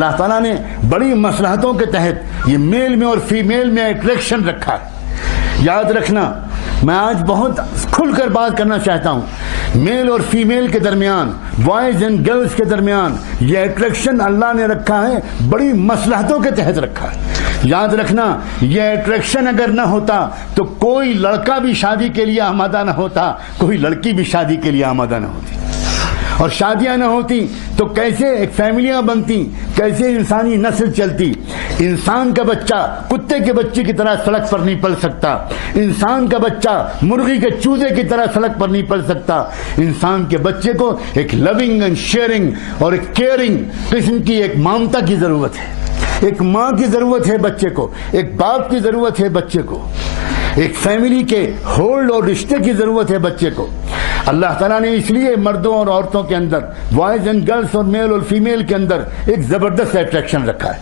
اللہ تعالیٰ نے بڑی مصلحتوں کے تحت یہ میل میں اور فیمیل میں اٹریکشن رکھا ہے. یاد رکھنا، میں آج بہت کھل کر بات کرنا چاہتا ہوں. میل اور فیمیل کے درمیان، بوائز اینڈ گرلز کے درمیان یہ اٹریکشن اللہ نے رکھا ہے، بڑی مصلحتوں کے تحت رکھا ہے. یاد رکھنا، یہ اٹریکشن اگر نہ ہوتا تو کوئی لڑکا بھی شادی کے لیے آمادہ نہ ہوتا، کوئی لڑکی بھی شادی کے لیے آمادہ نہ ہوتی. اور شادیاں نہ ہوتی تو کیسے ایک فیملیاں بنتی، کیسے انسانی نسل چلتی. انسان کا بچہ کتے کے بچے کی طرح سڑک پر نہیں پل سکتا. انسان کا بچہ مرغی کے چوزے کی طرح سڑک پر نہیں پل سکتا. انسان کے بچے کو ایک لونگ اینڈ شیئرنگ اور ایک کیئرنگ قسم کی ایک مامتا کی ضرورت ہے. ایک ماں کی ضرورت ہے بچے کو، ایک باپ کی ضرورت ہے بچے کو، ایک فیملی کے ہولڈ اور رشتے کی ضرورت ہے بچے کو. اللہ تعالیٰ نے اس لیے مردوں اور عورتوں کے اندر، بوائز اینڈ گرلز اور میل اور فیمیل کے اندر ایک زبردست اٹریکشن رکھا ہے.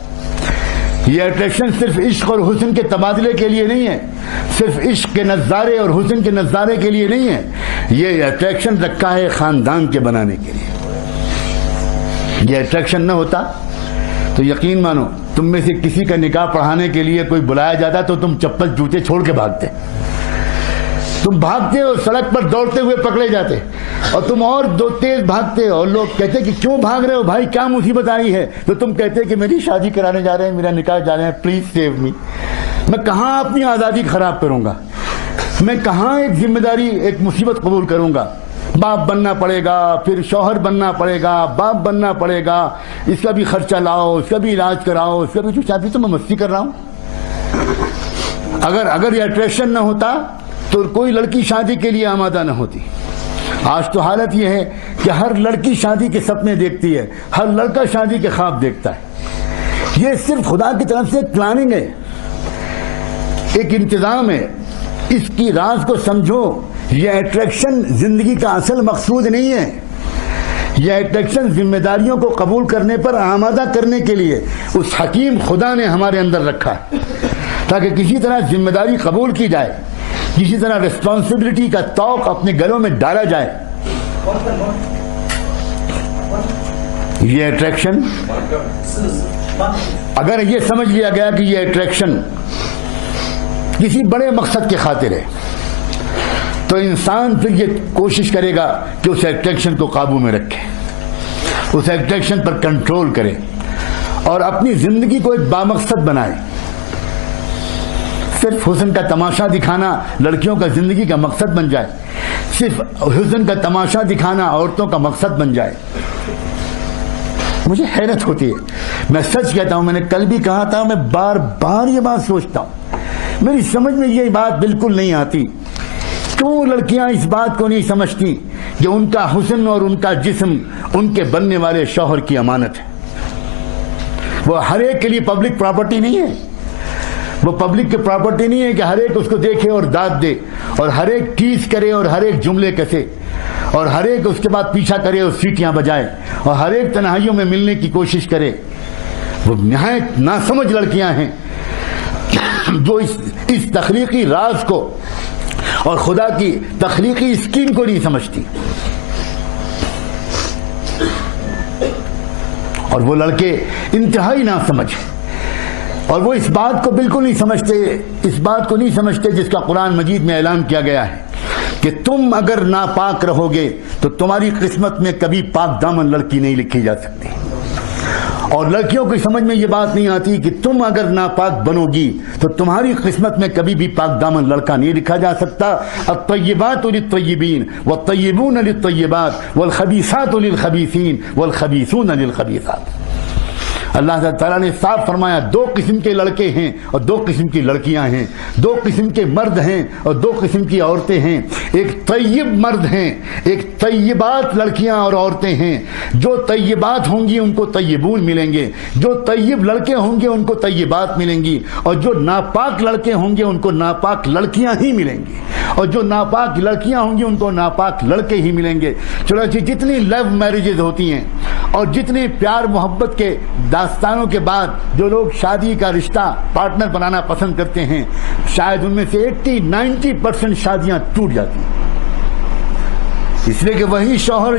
یہ اٹریکشن صرف عشق اور حسن کے تبادلے کے لیے نہیں ہے، صرف عشق کے نظارے اور حسن کے نظارے کے لیے نہیں ہے. یہ اٹریکشن رکھا ہے خاندان کے بنانے کے لیے. یہ اٹریکشن نہ ہوتا تو یقین مانو تم میں سے کسی کا نکاح پڑھانے کے لیے کوئی بلایا جاتا تو تم چپل جوتے چھوڑ کے بھاگتے. تم بھاگتے اور سڑک پر دوڑتے ہوئے پکڑے جاتے، اور تم اور دو تیز بھاگتے، اور لوگ کہتے کہ کیوں بھاگ رہے ہو بھائی، کیا مصیبت آئی ہے؟ تو تم کہتے کہ میری شادی کرانے جا رہے ہیں، میرا نکاح جا رہے ہیں، پلیز سیو می. میں کہاں اپنی آزادی خراب کروں گا؟ میں کہاں ایک ذمہ داری، ایک مصیبت قبول کروں گا؟ باپ بننا پڑے گا، پھر شوہر بننا پڑے گا، باپ بننا پڑے گا، اس کا بھی خرچہ لاؤ، اس کا بھی علاج کراؤ، اس کا بھی. جو شادی تو میں مستی کر رہا ہوں. اگر یہ اٹریکشن نہ ہوتا تو کوئی لڑکی شادی کے لیے آمادہ نہ ہوتی. آج تو حالت یہ ہے کہ ہر لڑکی شادی کے سپنے دیکھتی ہے، ہر لڑکا شادی کے خواب دیکھتا ہے. یہ صرف خدا کی طرف سے پلاننگ ہے، ایک انتظام ہے. اس کی راز کو سمجھو. یہ اٹریکشن زندگی کا اصل مقصود نہیں ہے. یہ اٹریکشن ذمہ داریوں کو قبول کرنے پر آمادہ کرنے کے لیے اس حکیم خدا نے ہمارے اندر رکھا ہے، تاکہ کسی طرح ذمہ داری قبول کی جائے، کسی طرح ریسپانسبلٹی کا توق اپنے گلوں میں ڈالا جائے. یہ اٹریکشن، اگر یہ سمجھ لیا گیا کہ یہ اٹریکشن کسی بڑے مقصد کی خاطر ہے، تو انسان پھر یہ کوشش کرے گا کہ اس اٹریکشن کو قابو میں رکھے، اس اٹریکشن پر کنٹرول کرے، اور اپنی زندگی کو ایک بامقصد بنائے. صرف حسن کا تماشا دکھانا لڑکیوں کا زندگی کا مقصد بن جائے، صرف حسن کا تماشا دکھانا عورتوں کا مقصد بن جائے. مجھے حیرت ہوتی ہے، میں سچ کہتا ہوں، میں نے کل بھی کہا تھا، میں بار بار یہ بات سوچتا ہوں، میری سمجھ میں یہ بات بالکل نہیں آتی. کیوں لڑکیاں اس بات کو نہیں سمجھتی کہ ان کا حسن اور ان کا جسم ان کے بننے والے شوہر کی امانت ہے. وہ ہر ایک کے لیے پبلک پراپرٹی نہیں ہے. وہ پبلک کی پراپرٹی نہیں ہے کہ ہر ایک اس کو دیکھے اور داد دے، اور ہر ایک ٹیز کرے، اور ہر ایک جملے کسے، اور ہر ایک اس کے بعد پیچھا کرے اور سیٹیاں بجائے، اور ہر ایک تنہائیوں میں ملنے کی کوشش کرے. وہ نہایت ناسمجھ لڑکیاں ہیں جو اس تخلیقی راز کو اور خدا کی تخلیقی اسکیم کو نہیں سمجھتی. اور وہ لڑکے انتہائی ناسمجھ ہیں، اور وہ اس بات کو بالکل نہیں سمجھتے، اس بات کو نہیں سمجھتے جس کا قرآن مجید میں اعلان کیا گیا ہے کہ تم اگر ناپاک رہو گے تو تمہاری قسمت میں کبھی پاک دامن لڑکی نہیں لکھی جا سکتی. اور لڑکیوں کی سمجھ میں یہ بات نہیں آتی کہ تم اگر ناپاک بنو گی تو تمہاری قسمت میں کبھی بھی پاک دامن لڑکا نہیں لکھا جا سکتا. الطیبات للطیبین والطیبون للطیبات والخبیثات للخبیثین والخبیثون للخبیثات. اللہ تعالیٰ نے صاف فرمایا دو قسم کے لڑکے ہیں اور دو قسم کی لڑکیاں ہیں، دو قسم کے مرد ہیں اور دو قسم کی عورتیں ہیں. ایک طیب مرد ہیں، ایک طیبات لڑکیاں اور عورتیں ہیں. جو طیبات ہوں گی ان کو طیبون ملیں گے، جو طیب لڑکے ہوں گے ان کو طیبات ملیں گی، اور جو ناپاک لڑکے ہوں گے ان کو ناپاک لڑکیاں ہی ملیں گی، اور جو ناپاک لڑکیاں ہوں گی ان کو ناپاک لڑکے ہی ملیں گے. چنانچہ جتنی لو میرجز ہوتی ہیں اور جتنے پیار محبت کے داستانوں کے بعد جو لوگ شادی کا رشتہ پارٹنر بنانا پسند کرتے ہیں، شاید ان میں سے 80-90% شادیاں ٹوٹ جاتی ہیں. اس لیے کہ وہی شوہر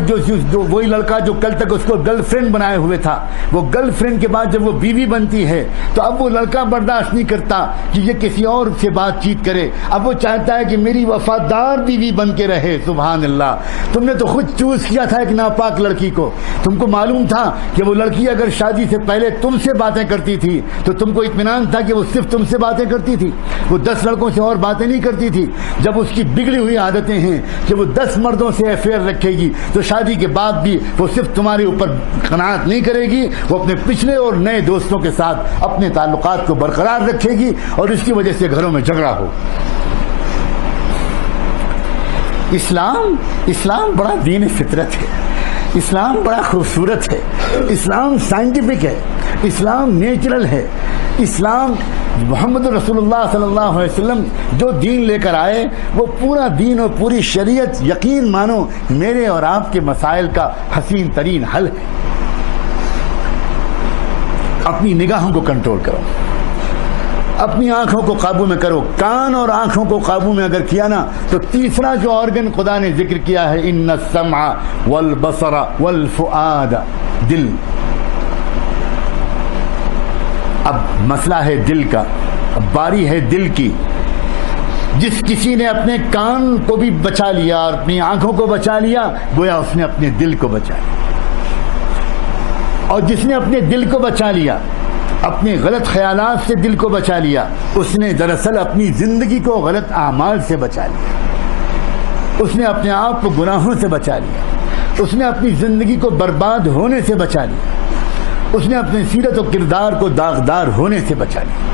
جو وہی لڑکا جو کل تک اس کو گرل فرینڈ بنائے ہوئے تھا، وہ گرل فرینڈ کے بعد جب وہ بیوی بنتی ہے تو اب وہ لڑکا برداشت نہیں کرتا کہ یہ کسی اور سے بات چیت کرے، اب وہ چاہتا ہے کہ میری وفادار بیوی بن کے رہے۔ سبحان اللہ، تم نے تو خود چوز کیا تھا ایک ناپاک لڑکی کو، تم کو معلوم تھا کہ وہ لڑکی اگر شادی سے پہلے تم سے باتیں کرتی تھی تو تم کو اطمینان تھا کہ وہ صرف تم سے باتیں کرتی تھی، وہ 10 لڑکوں سے اور باتیں نہیں کرتی تھی۔ جب اس کی بگڑی ہوئی عادتیں ہیں کہ وہ 10 مردوں سے افیئر رکھے گی تو شادی کے بعد بھی وہ صرف تمہارے اوپر قناعت نہیں کرے گی، وہ اپنے پچھلے اور نئے دوستوں کے ساتھ اپنے تعلقات کو برقرار رکھے گی اور اس کی وجہ سے گھروں میں جھگڑا ہو۔ اسلام بڑا دین فطرت ہے، اسلام بڑا خوبصورت ہے، اسلام سائنٹیفک ہے، اسلام نیچرل ہے، اسلام محمد رسول اللہ صلی اللہ علیہ وسلم جو دین لے کر آئے وہ پورا دین اور پوری شریعت یقین مانو میرے اور آپ کے مسائل کا حسین ترین حل ہے۔ اپنی نگاہوں کو کنٹرول کرو، اپنی آنکھوں کو قابو میں کرو، کان اور آنکھوں کو قابو میں اگر کیا نا تو تیسرا جو آرگن خدا نے ذکر کیا ہے ان السمع والبصر والفؤاد، دل۔ اب مسئلہ ہے دل کا، اب باری ہے دل کی۔ جس کسی نے اپنے کان کو بھی بچا لیا اور اپنی آنکھوں کو بچا لیا گویا اس نے اپنے دل کو بچا لیا، اور جس نے اپنے دل کو بچا لیا، اپنے غلط خیالات سے دل کو بچا لیا، اس نے دراصل اپنی زندگی کو غلط اعمال سے بچا لیا، اس نے اپنے آپ کو گناہوں سے بچا لیا، اس نے اپنی زندگی کو برباد ہونے سے بچا لیا، اس نے اپنے سیرت و کردار کو داغدار ہونے سے بچا لیا۔